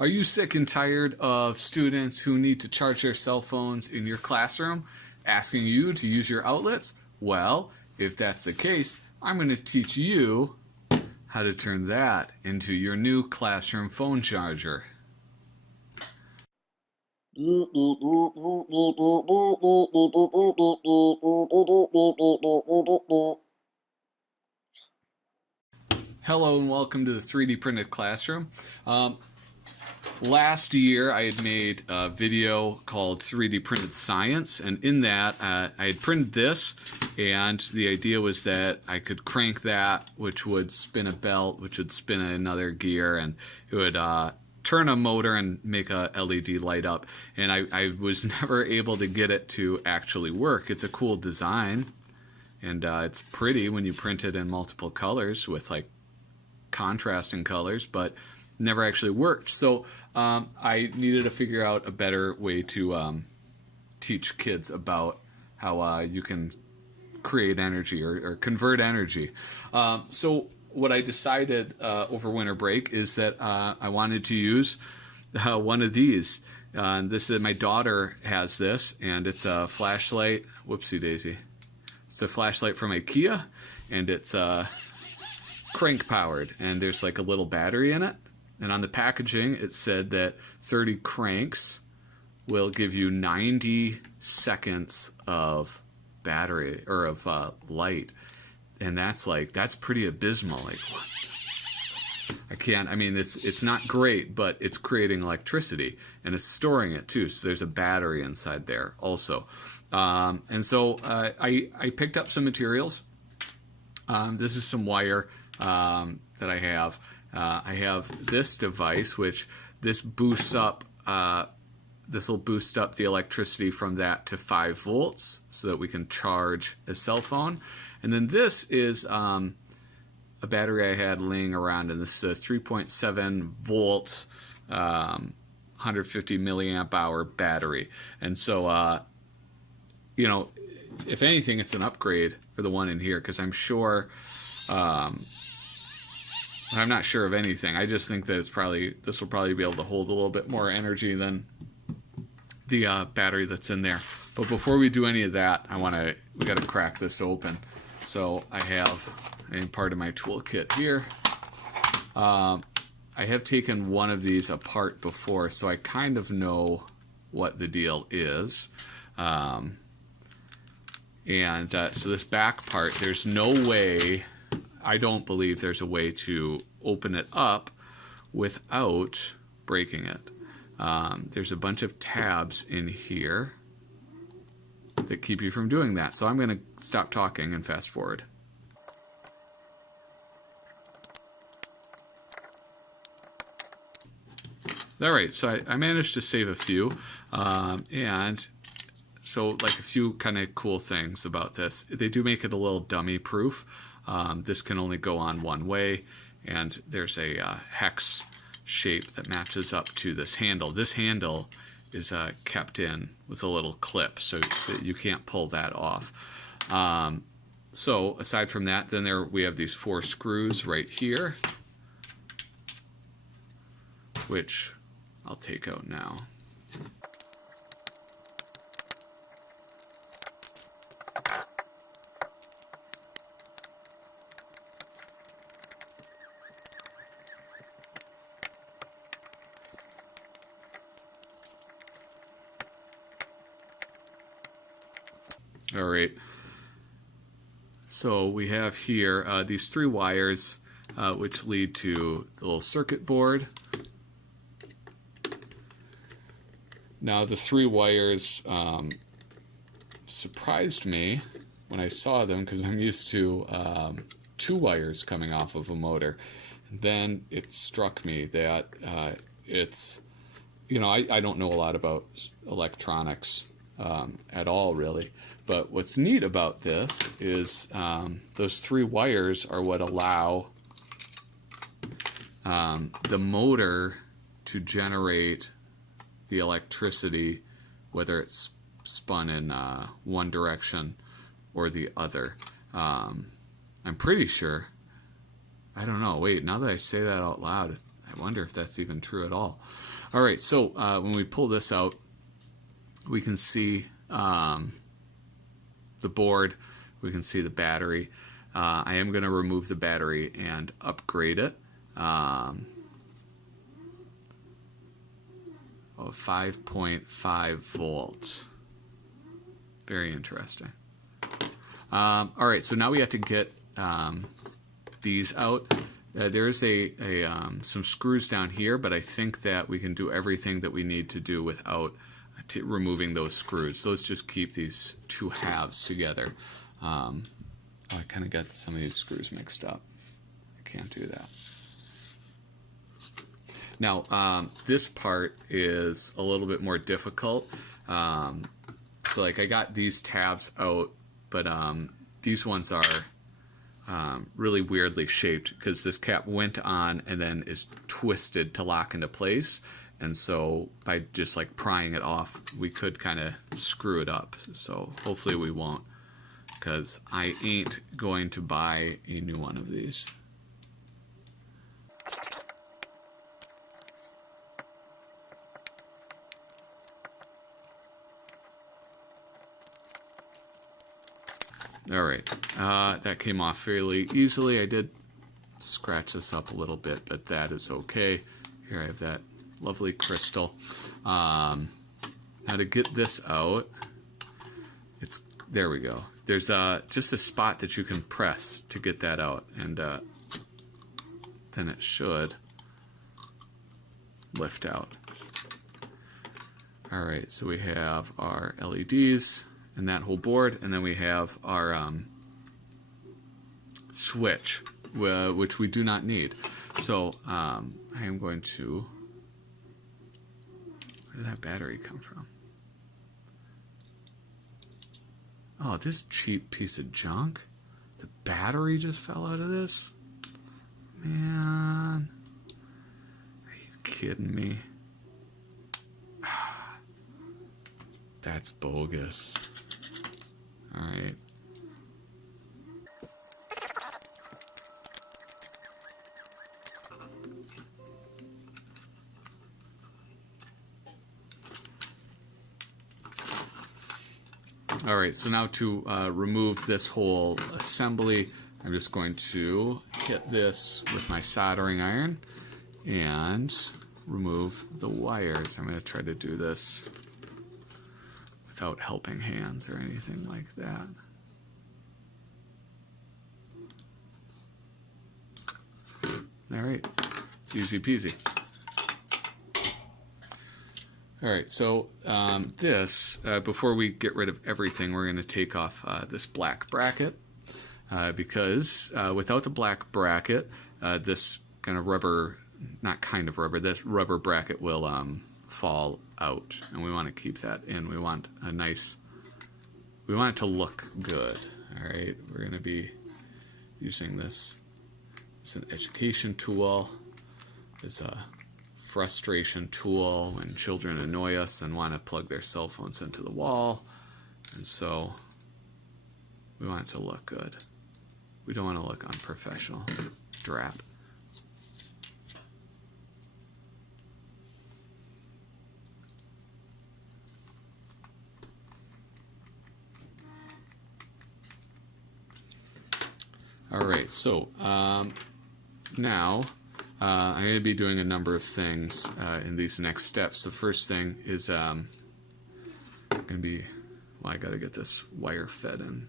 Are you sick and tired of students who need to charge their cell phones in your classroom, asking you to use your outlets? Well, if that's the case, I'm going to teach you how to turn that into your new classroom phone charger. Hello and welcome to the 3D printed classroom. Last year I had made a video called 3D printed science, and in that I had printed this, and the idea was that I could crank that, which would spin a belt, which would spin another gear, and it would turn a motor and make a LED light up. And I was never able to get it to actually work. It's a cool design, and it's pretty when you print it in multiple colors with like contrasting colors, but never actually worked. So I needed to figure out a better way to teach kids about how you can create energy or convert energy. So what I decided over winter break is that I wanted to use one of these. This is, my daughter has this, and it's a flashlight. Whoopsie daisy. It's a flashlight from IKEA, and it's crank powered, and there's like a little battery in it. And on the packaging it said that 30 cranks will give you 90 seconds of battery or of light, and that's pretty abysmal. Like, I mean it's not great, but it's creating electricity and it's storing it too, so there's a battery inside there also. And so I picked up some materials. This is some wire that I have. I have this device, which this boosts up. This will boost up the electricity from that to 5 volts, so that we can charge a cell phone. And then this is a battery I had laying around, and this is a 3.7 volt, 150 milliamp hour battery. And so, you know, if anything, it's an upgrade for the one in here, because I'm sure. I'm not sure of anything. I just think that this will probably be able to hold a little bit more energy than the battery that's in there. But before we do any of that, we got to crack this open. So I have part of my toolkit here. I have taken one of these apart before, so I kind of know what the deal is. So this back part, there's no way. I don't believe there's a way to open it up without breaking it. There's a bunch of tabs in here that keep you from doing that. So I'm going to stop talking and fast forward. All right, so I managed to save a few. And so like a few kind of cool things about this. They do make it a little dummy proof. This can only go on one way, and there's a hex shape that matches up to this handle. This handle is kept in with a little clip, so that you can't pull that off. So aside from that, then we have these 4 screws right here, which I'll take out now. All right, so we have here these 3 wires which lead to the little circuit board. Now the 3 wires surprised me when I saw them, because I'm used to 2 wires coming off of a motor. Then it struck me that it's, I don't know a lot about electronics at all, really. But what's neat about this is those 3 wires are what allow the motor to generate the electricity, whether it's spun in one direction or the other. I'm pretty sure. I don't know. Wait, now that I say that out loud, I wonder if that's even true at all. All right, so when we pull this out, we can see the board, we can see the battery. I am going to remove the battery and upgrade it. 5.5 volts. Very interesting. All right, so now we have to get these out. There's some screws down here, but I think that we can do everything that we need to do without removing those screws. So let's just keep these two halves together. Oh, I kind of got some of these screws mixed up. I can't do that. Now, this part is a little bit more difficult. So like I got these tabs out, but these ones are really weirdly shaped because this cap went on and then is twisted to lock into place. And so by just like prying it off, we could kind of screw it up. So hopefully we won't, because I ain't going to buy a new one of these. All right, that came off fairly easily. I did scratch this up a little bit, but that is okay. Here I have that lovely crystal. Now to get this out, there we go. There's just a spot that you can press to get that out, and then it should lift out. All right, so we have our LEDs and that whole board, and then we have our switch, which we do not need. So I am going to, where did that battery come from? Oh, this cheap piece of junk. The battery just fell out of this? Man, are you kidding me? That's bogus. All right. All right, so now to remove this whole assembly, I'm just going to hit this with my soldering iron and remove the wires. I'm going to try to do this without helping hands or anything like that. All right, easy peasy. All right, so this, before we get rid of everything, we're going to take off this black bracket because without the black bracket, this kind of rubber, not kind of rubber, this rubber bracket will fall out, and we want to keep that in. We want a nice, we want it to look good. All right, we're going to be using this as an education tool, as a frustration tool when children annoy us and want to plug their cell phones into the wall. And so we want it to look good. We don't want to look unprofessional. Drat. All right, so now I'm going to be doing a number of things in these next steps. The first thing is going to be, well, I got to get this wire fed in.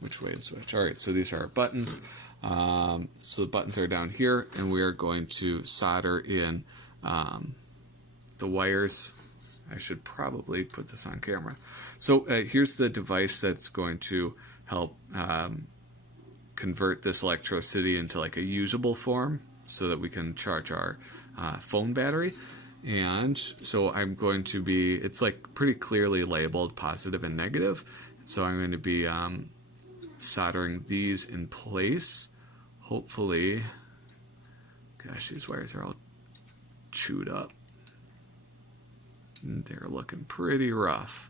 Which way is which? All right, so these are our buttons. So the buttons are down here, and we are going to solder in the wires. I should probably put this on camera. So here's the device that's going to help convert this electricity into like a usable form so that we can charge our phone battery. And so I'm going to be, it's like pretty clearly labeled positive and negative. So I'm going to be soldering these in place. Hopefully, gosh, these wires are all chewed up. They're looking pretty rough.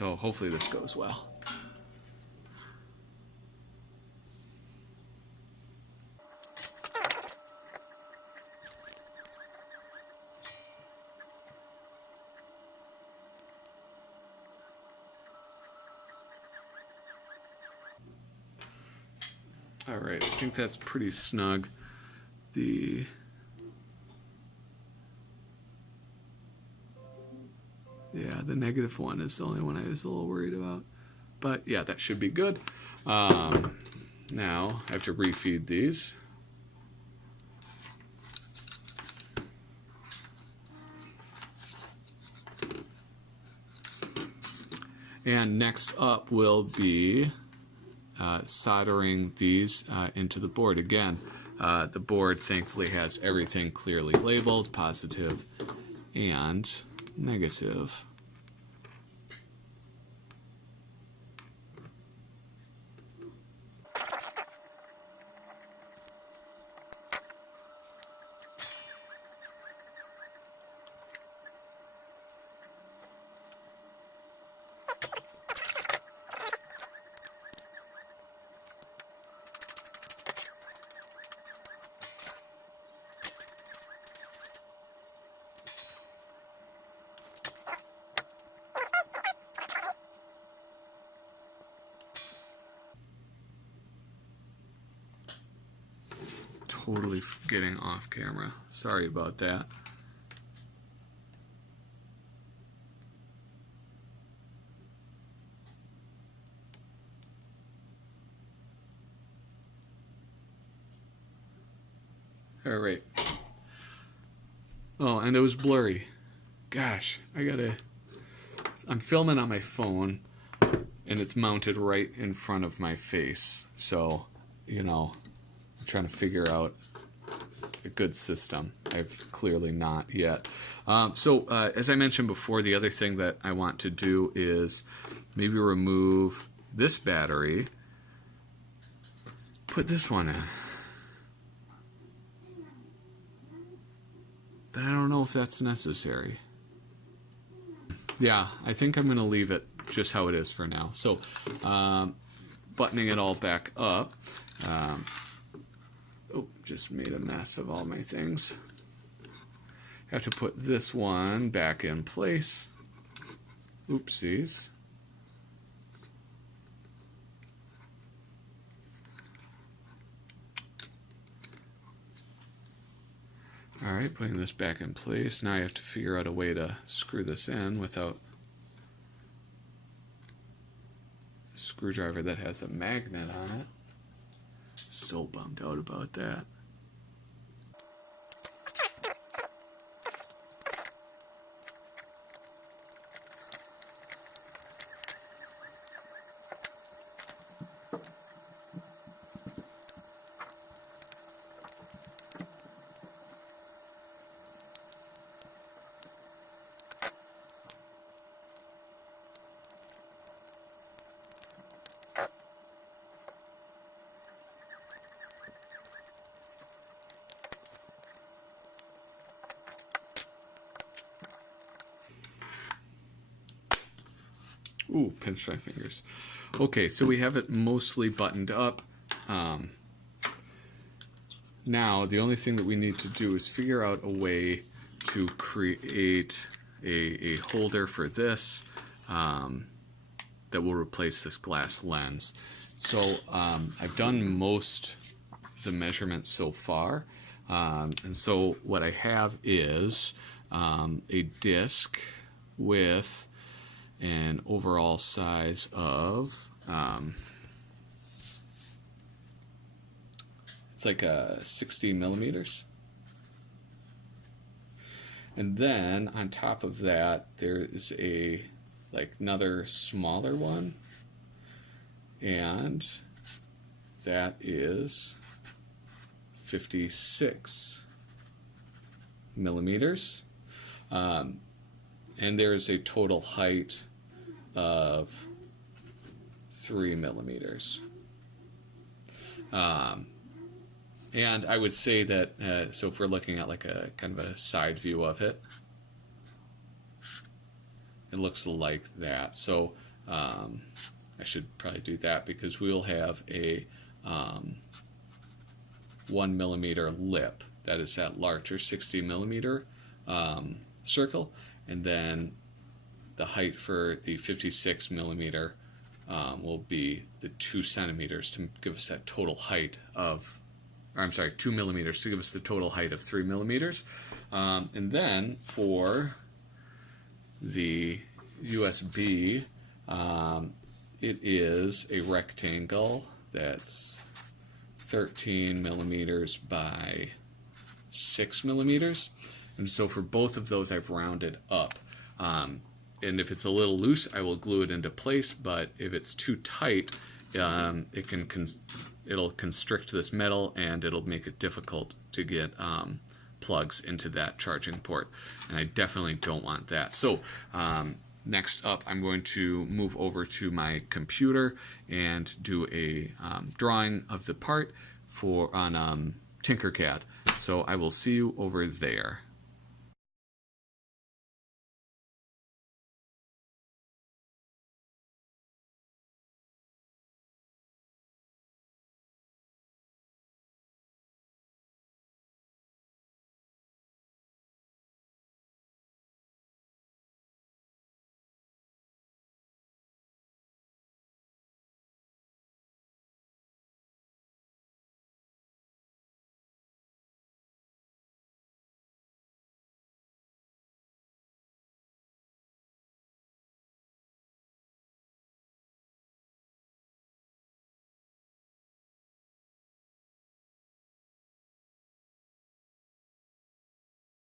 So hopefully this goes well. All right, I think that's pretty snug. The negative one is the only one I was a little worried about. But yeah, that should be good. Now I have to refeed these. And next up will be soldering these into the board. Again, the board thankfully has everything clearly labeled, positive and negative. Totally getting off camera. Sorry about that. All right. Oh, and it was blurry. Gosh, I'm filming on my phone and it's mounted right in front of my face. So, you know, I'm trying to figure out a good system. I've clearly not yet. As I mentioned before, the other thing that I want to do is maybe remove this battery, put this one in. But I don't know if that's necessary. Yeah, I think I'm going to leave it just how it is for now. So, buttoning it all back up. Just made a mess of all my things. Have to put this one back in place. Oopsies. All right, putting this back in place. Now I have to figure out a way to screw this in without a screwdriver that has a magnet on it. So bummed out about that. Ooh, pinch my fingers. Okay, so we have it mostly buttoned up. Now, the only thing that we need to do is figure out a way to create a holder for this that will replace this glass lens. So I've done most of the measurements so far. And so what I have is a disc with an overall size of it's like a 60 millimeters, and then on top of that there is a another smaller one, and that is 56 millimeters, and there's a total height of 3 millimeters. And I would say that, so if we're looking at like a kind of a side view of it, it looks like that. So I should probably do that because we'll have a 1 millimeter lip. That is that larger 60 millimeter circle, and then the height for the 56 millimeter will be the 2 centimeters to give us that total height of, or I'm sorry, 2 millimeters to give us the total height of 3 millimeters. And then for the USB, it is a rectangle that's 13 millimeters by 6 millimeters. And so for both of those, I've rounded up. And if it's a little loose, I will glue it into place. But if it's too tight, it'll constrict this metal, and it'll make it difficult to get plugs into that charging port. And I definitely don't want that. So next up, I'm going to move over to my computer and do a drawing of the part on Tinkercad. So I will see you over there.